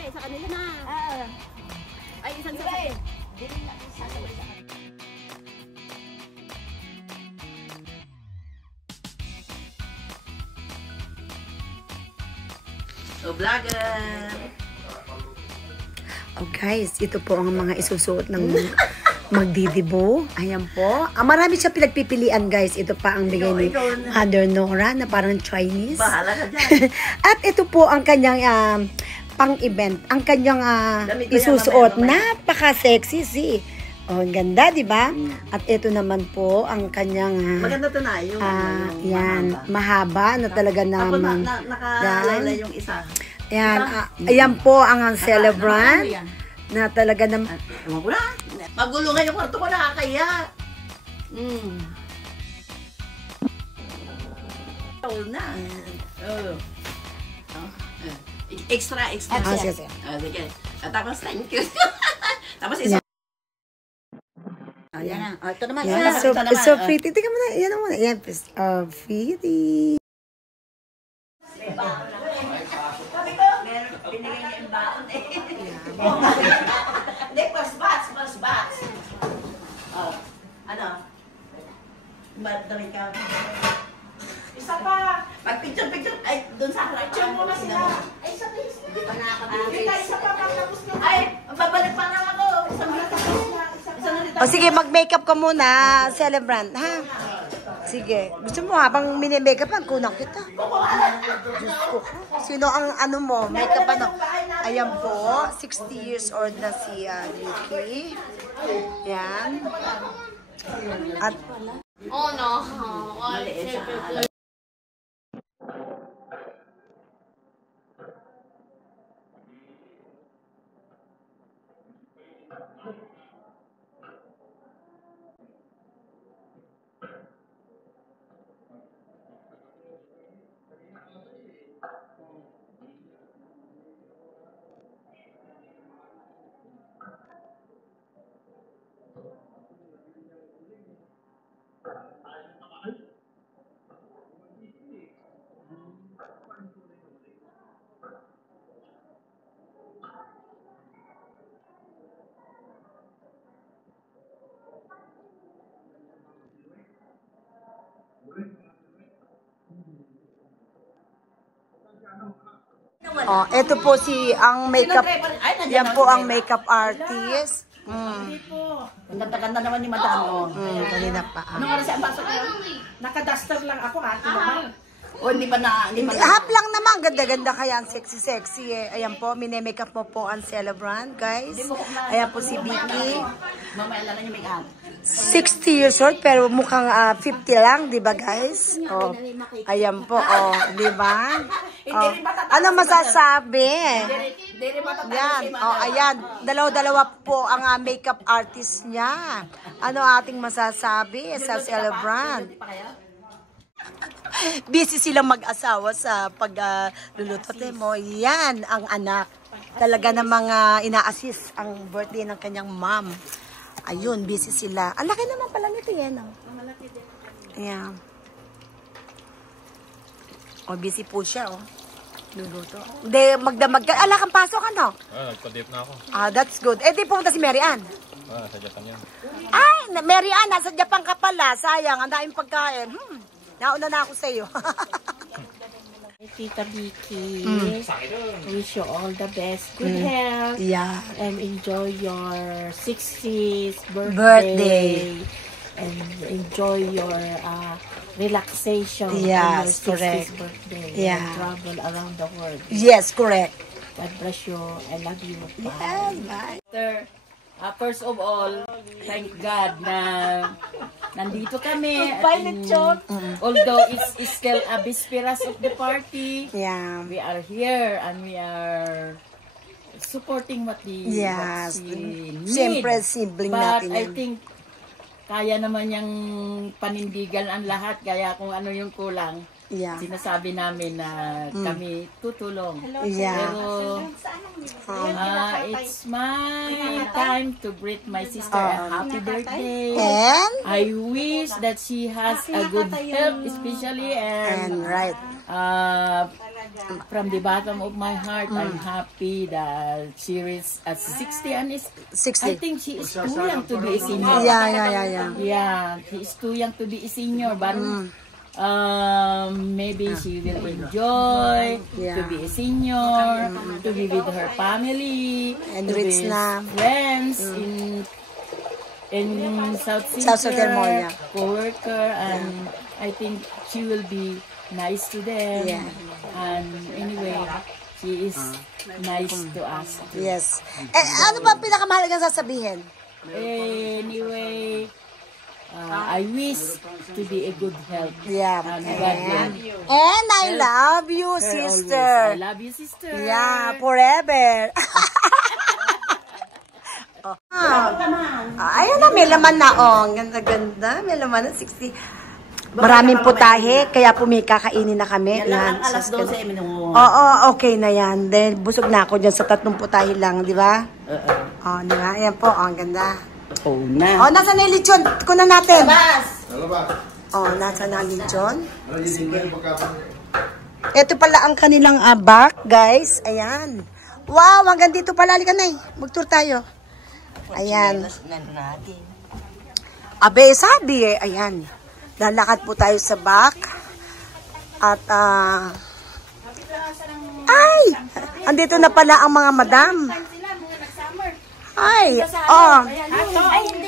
sasakay sa kanila na. Ay, isang sasakay. So, vlogger! Oh guys, ito po ang mga isusuot ng magdidibo. Ayan po. Marami siya pinagpipilian guys. Ito pa ang bigay ni Mother Nora na parang Chinese. Bahala ka dyan. At ito po ang kanyang pang-event. Ang kanyang isusuot. Napaka-sexy si. Oh, ang ganda, di ba? At ito naman po ang kanyang maganda to na yung yan, mahaba na talaga naman. Nakalayla yung isa. Yan, ayan po ang celebrant na talaga naman. Ewan ko na. Magulungan yung kwarto ko, nakakaya. Tawal na. Extra. Sige. Sige. Tapos, thank you. Tapos, isa. Ayan. Ito naman. So pretty. Tingnan mo na. Yan naman. Yan. Pretty. Sabi ko, meron binigay niya yung baon eh. Hindi, first batch. Ano? Dami ka. Isa pa. Mag-picture. Ay, doon sa harap. Picture mo na sila. Ay, isa pa. Hindi pa nakakabigay. Isa pa tapos na. Ay, babalik pa lang ako. Isang O sige, mag-makeup ka muna, celebrant, ha? Sige. Gusto mo habang mini-makeup lang, kunang kita. Diyos ko. Sino ang ano mo? Makeup ano? Ayan po, 60 years old na si Nikki. Yan. At Oh no. oh, ito po si ang makeup. Yan po ang makeup artist. Ang ganda-ganda naman yung madam. Kanina pa. Anong oras ang pasok ko? Naka-duster lang ako, ate naman. O, hindi pa na... Half lang naman. Ganda-ganda kaya ang sexy eh. Ayan po, mini-makeup mo po ang celebrant, guys. Ayan po si Vicky. Mamaya lang yung make-up. 60 years old pero mukhang 50 lang, di ba guys? Oh, ayan po, oh, di ba? Oh, ano masasabi? Yan, oh, ayan, dalawa-dalawa po ang makeup artist niya. Ano ating masasabi sa celebrant? Busy silang mag-asawa sa pagluluto mo. Yan ang anak. Talaga namang ina-assist ang birthday ng kanyang mom. Ayun, busy sila. Ang laki naman pala nito yan. Malaki din. Ayan. O, busy po siya, oh. Luluto. Hindi, magdamag ka. Ala kang pasok, ano? Nagpa-dip na ako. That's good. Eh, di pumunta si Mary Ann. Sa Japan yan. Ay, Mary Ann, nasa Japan ka pala. Sayang, ang daming pagkain. Nauna na ako sa'yo. Tita Vicky, wish you all the best, good health, and enjoy your 60th birthday. And enjoy your relaxation on your 60th birthday and travel around the world. Yes, correct. God bless you. I love you. Bye. Sir, first of all, thank God na nandito kami. Although it's still a bisperas of the party, we are here and we are supporting what we need. Siyempre, sibling But natin I yan. think kaya naman yung panindigan ang lahat. Kaya kung ano yung kulang, sinasabi namin na kami tutulong. Pero it's my time to greet my sister a happy birthday. And I wish that she has a good health, especially and from the bottom of my heart, I'm happy that she is at 60 and is 60. I think she is too young to be a senior. Yeah. Yeah, she is too young to be a senior, but maybe she will enjoy to be a senior, to be with her family, And to rich be na. friends in South Central, co-worker, and I think she will be nice to them. Yeah. And anyway, she is nice to us. Yes. Ano ba pinakamahalagang sasabihin? Anyway, I wish to be a good health. Yeah. And God bless. And I love you, her sister. always. I love you, sister. Yeah, forever. Ayan na, may laman na. Ang ganda-ganda. May laman na 60. Maraming putahe, kaya po may kakainin na kami. Yan lang ang alas 12 minuto. Oo, okay na yan. Then, busog na ako dyan sa 3 putahe lang, di ba? Di ba? Ayan po, ang ganda. Oo na. Nasa na yung lechon? Kunan natin. Bas! Nasa na ang lechon? Ito pala ang kanilang abak, guys. Ayan. Wow, hanggang dito pala. Halika na eh. Mag-tour tayo. Ayan. Abe, sabi eh. Ayan. Lalakad po tayo sa back. At, ay! Andito na pala ang mga madam. Ay!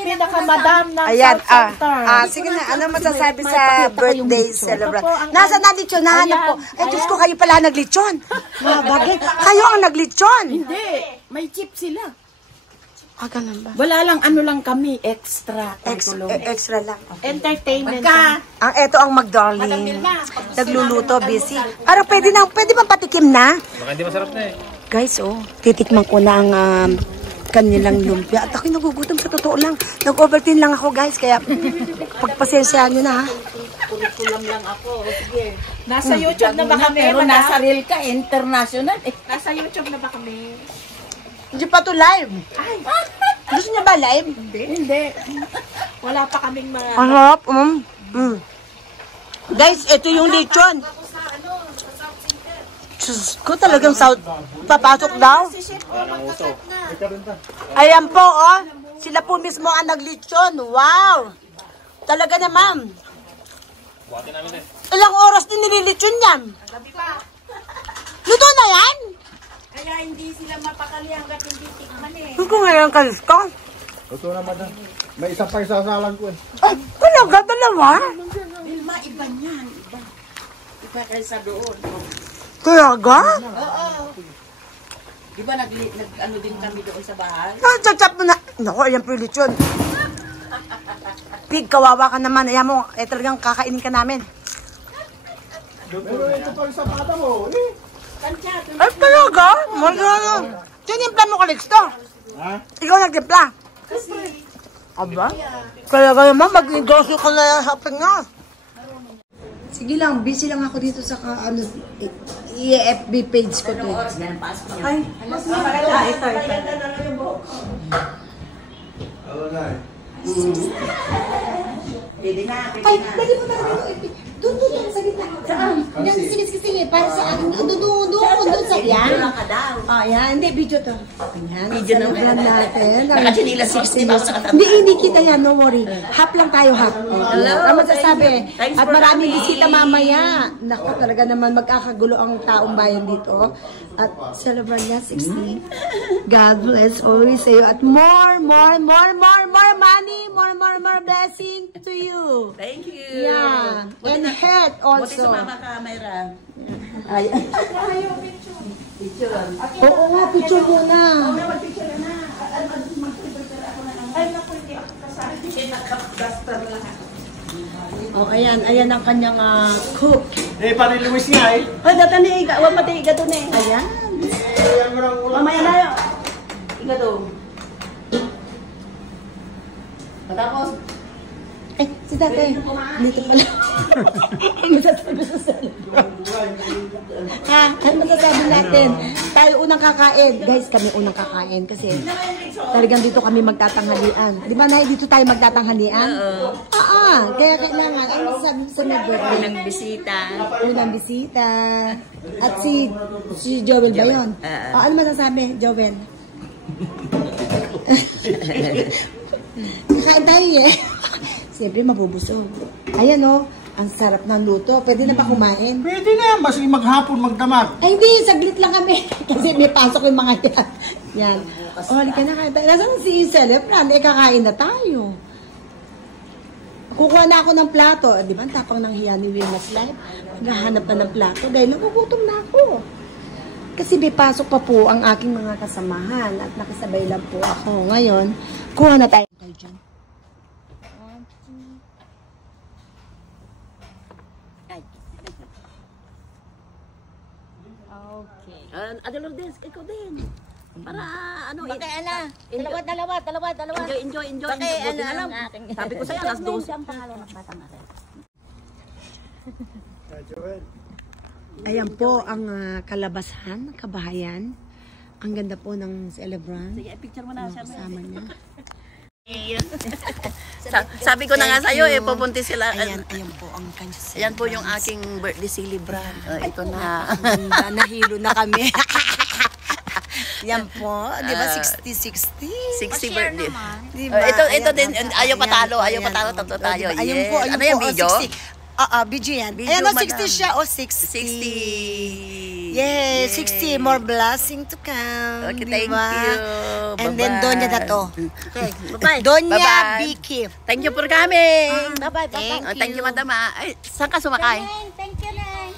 Pinaka-madam ng Ayan, South Center. sige na, ano masasabi sa birthday celebration? Nasa na lechon? Nahanap ko. Ay, Diyos ko, kayo pala naglechon. Bagay. Kayo ang naglechon. Hindi, may chip sila. Ganun ba? Wala lang, ano lang kami, extra. Extra lang. Entertainment. Eto ang McDarling. Nagluluto, busy. Parang pwede bang patikim na? Baka hindi masarap na eh. Guys, titikman ko na ang kanilang lumpia. At ako'y nagugutom sa totoo lang. Nag-overtin lang ako, guys. Kaya pagpasensyahan nyo na, ha? Kulang lang ako. Sige. Nasa YouTube na ba kami? Pero nasa real ka, international. Nasa YouTube na ba kami? Hindi pa to live. Gusto niya ba live? Hindi. Wala pa kaming mga... Ang harap. Guys, ito yung lechon. Diyos ko, talagang papasok daw. Ayan po, sila po mismo ang naglechon. Wow! Talaga naman. Buhatin namin eh. Ilang oras din nililechon yan? Luto na yan? Kaya hindi sila mapakali hanggat hindi tikman eh. Gusto ngayon kalis ka? Ito na, madam. May isa pa isasalang ko eh. Ay, talaga, dalawa? Vilma, iba niyan. Iba kaysa doon. Talaga? Oo. Di ba ano din kami doon sa bahay? Chap mo na. Naku, ayan po yung lechon. Pig, kawawa ka naman. Ayan mo, talagang kakainin ka namin. Pero ito pa yung sapata mo. Ay, talaga? Maganda. Tinimpla mo kaliks to. Ha? Ikaw nagtimpla. Aba? Talaga naman, mag-negosyo ka na sa pinga. Sige lang, busy lang ako dito sa i-FB page ko to. Ay, ito. Ay, dali mo talaga ito. Doon, sa gitna. Saan? Yan, sige. Para sa akin. Doon sa yan. Yan. Hindi, video to. Ayan. Video natin. Nakachinila 60 ba sa katabi? Hindi kita yan. No worry. Half lang tayo, half. Hello. Ang masasabi. At maraming bisita mamaya. Naku, talaga naman magkakagulo ang taong bayan dito. At celebrate niya 60. God bless always sa iyo. At more money. More blessing to you. Thank you. Yeah. And health also. Buti sa mama camera. Ay. Picture. Oo nga, picture muna. Ayan ang kanyang cook. Pari Luis nga eh. Ay, data ni Iga. Huwag pati Iga doon eh. Ayan. Ayan mo lang ulam. Mamaya na yun. Iga doon. Matapos. Ay, si tatay. Dito pala. Ano masasabi sa celebrant? Ano masasabi natin? Tayo unang kakain. Guys, kami unang kakain kasi talagang dito kami magtatanghalian. Di ba, Nay? Dito tayo magtatanghalian? Oo. Kaya kailangan, ano sabi sa may birthday? Unang bisita. At si Joel ba yun? Ano masasabi, Joel? Kakain tayo eh. Siyempre mabubusog. Ayan o, ang sarap ng luto. Pwede na ba kumain? Pwede na, mas maghapon, magdamag. Ay hindi, saglit lang kami. Kasi may pasok yung mga yan. Yan. O, halika na kain tayo. Nasaan si Celebrant? Kakain na tayo. Kukuha na ako ng plato. Di ba, ang tapang ng hiya ni Wilma's Life. Naghahanap na ng plato dahil nagugutom na ako. Kasi may pasok pa po ang aking mga kasamahan at nakasabay lang po ako. Ngayon, kuha na tayo. Dyan. Okay. Ate Lourdes, ikaw din. Para ano, Dalawa. enjoy. Alam. Sabi ko sa'yo, alas 12. Ayan po ang kalabasan, kabahayan. Ang ganda po ng celebrant. Sige, picture mo na siya. Kasama niya. Sabi ko na nga sa'yo, pupunti sila. Ayan po ang kanya. Ayan po yung aking birthday celebrant. Ito na. Ganda, nahilo na kami. Yan po, di ba 60-60? 60 birthday. Diba? Ito din, ayaw patalo, tatlo tayo. Ayun po, Ano yung video? 60. Video yan. Video, Ayan o, madam. 60 siya. O, 60. Yay, 60. More blessing to come. Okay, diba? thank you. And then, Donya na to. Okay, bye-bye. Donya Bye-bye. Biki. Thank you for coming. Bye-bye. Thank you, madam. Ay, saan ka sumakay? Thank you, Nay.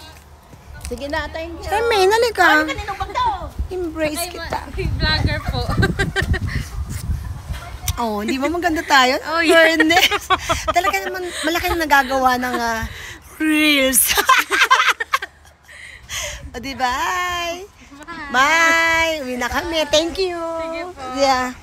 Sige na, thank you. Carmen, halika. Kanino bang daw? Embrace kita. Vlogger po. Oh, hindi ba maganda tayo? Oh, fairness. Talaga naman, malaki na nagagawa ng reels. O, di bye. Bye. Uwi na kami. Thank you. Sige po. Yeah.